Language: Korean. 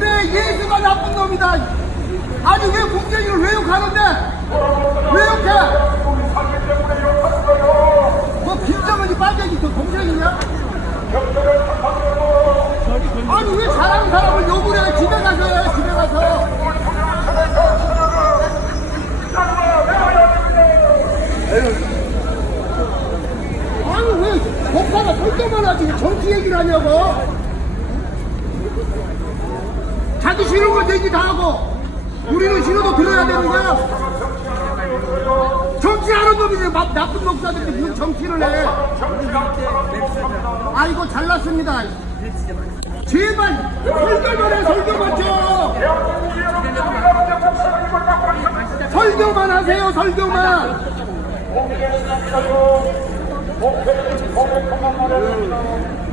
그래 예수가 나쁜 놈이다. 아니 왜 국제인을 왜 욕하는데? 왜 욕해? 뭐 김정은이 빨갱이 저 동생이냐? 아니 왜 잘하는 사람을 욕을 해? 집에 가서 해 집에 가서. 아니 왜 법사가 볼 때만 하지 왜 정치 얘기를 하냐고? 자기 싫은 건 얘기 다 하고 우리는 싫어도 들어야 되는 거야. 정치하는 놈이 막 나쁜 목사들이 무슨 정치를 해. 아이고 잘났습니다. 제발 설교만 해 설교만 줘. 설교만 하세요 설교만. 신동의